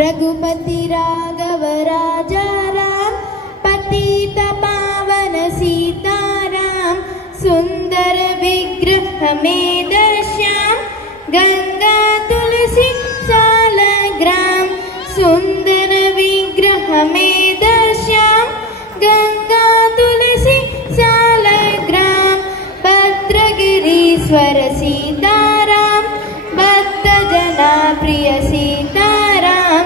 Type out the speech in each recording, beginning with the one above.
रघुपति राघव राजा राम पतित पावन सीताराम सुंदर विग्रह में दर्श्याम गंगा तुलसी सालग्राम सुंदर विग्रह में दर्श्याम गंगा तुलसी सालग्राम भद्रगिरीश्वर सीताराम भक्त जना प्रिय सीताराम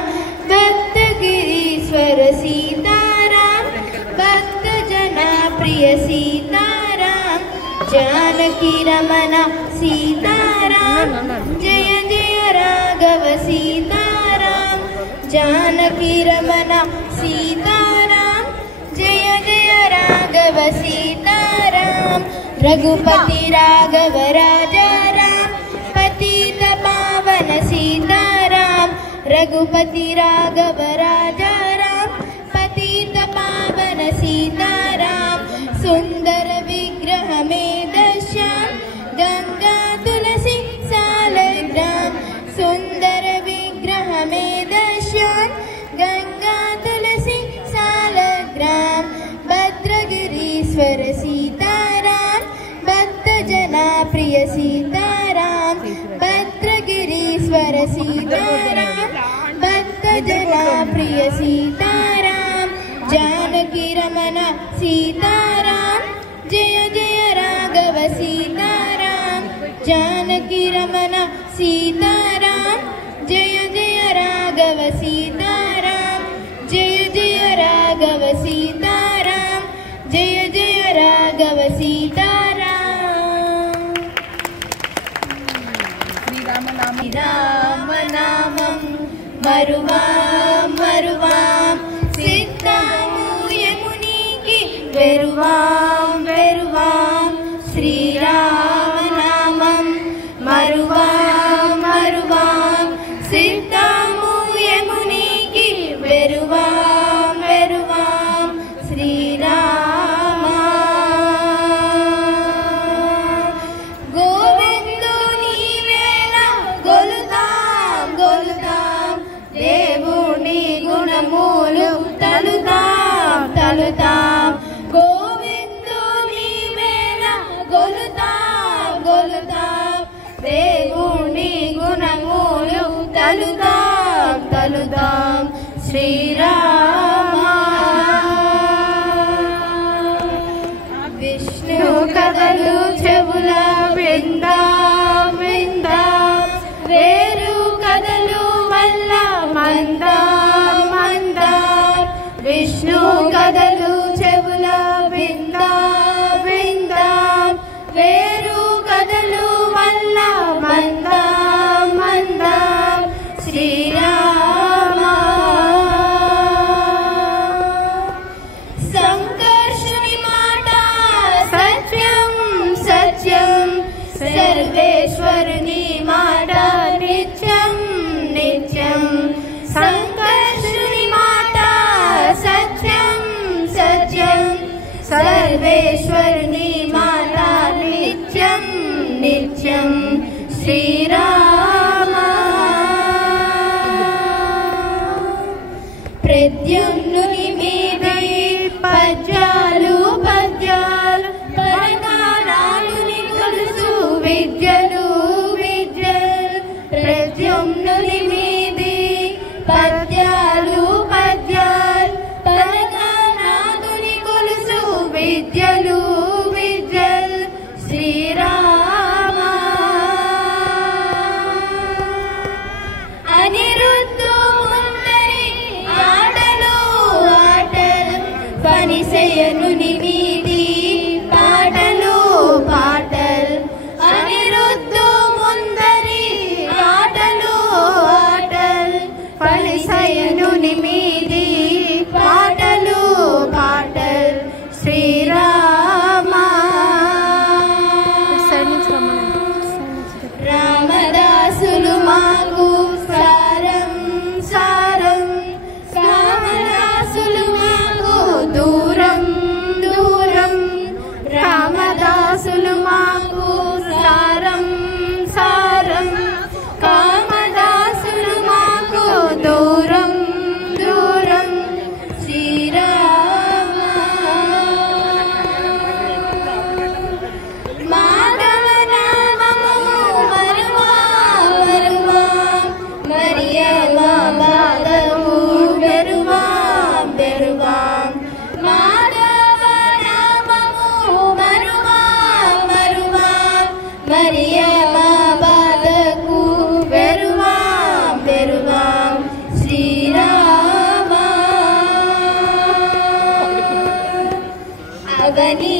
भक्तगिरीश्वर सीताराम भक्त जना प्रिय सीताराम जानकी रमण सीताराम जय जय राघव सीताराम जानकी रमण सीताराम जय जय राघव सीताराम रघुपति राघव राजा राम पतित पावन सीताराम रघुपति राघव राजा राम पतित पावन सीताराम सुंदर विग्रह में दर्श्याम गंगा तुलसी सालग्राम सुंदर विग्रह में दर्श्याम गंगा तुलसी सालग्राम भद्रगिरीश्वर सीताराम भक्त जना प्रिय सीताराम भद्रगिरीश्वर सीताराम भक्त जना प्रिय सीताराम जानकी रमण सीताराम जय जय राघव सीताराम जानकी रमण सीताराम जय जय राघव सीताराम जय जय राघव सीताराम जय जय राघव सीताराम राम नामं मरुवाम मरुवाम सिद्धमूय मुनिकी वेरुवाम वेरुवाम श्री राम नामं मरुवाम मरुवाम सिद्धमूय मुनिकी वेरुवाम वेरुवाम श्री राम गोविंदो नीवेला गोलुदाम गोलुदाम దేవుని గుణములు తలుదాం తలుదాం గోవిందు నీవేళ గొలుదాం గొలుదాం దేవుని గుణములు తలుదాం తలుదాం శ్రీరామ విష్ణు కథలు చెవుల విందాం విందాం వేరు కథలు వల్ల మందాం మందాం విష్ణు కథలు చెవుల విందాం విందాం వేరు కథలు వల్ల మందాం మందాం శ్రీరామ సంకర్షుని మాట సత్యం సత్యం సర్వేశ్వరుని మాట నిత్యం నిత్యం సంకర్షుని మాట సత్యం సత్యం సర్వేశ్వరుని మాట నిత్యం నిత్యం శ్రీరామ ప్రద్యుమ్నుని మీదే పద్యాలు పద్యాలు పరకాలాలుని కొలుసు విద్యలు విద్యలు ప్రద్యుమ్నుని మీదే పద్యాలు పద్యాలు పరకాలాలుని కొలుసు విద్యలు విద్యలు శ్రీరామ అనిరుద్ధు ముందరి ఆటలు ఆటలు పనిసేయనుని మీది పాటలు పాటలు అనిరుద్ధు ముందరి ఆటలు ఆటలు పనిసేయనుని మీది పాటలు పాటలు శ్రీరామ రామదాసులు మాకు సారం సారం రామదాసులు మాకు దూరం దూరం రామదాసులు మాకు సారం సారం కామదాసులు మాకు దూరం అవని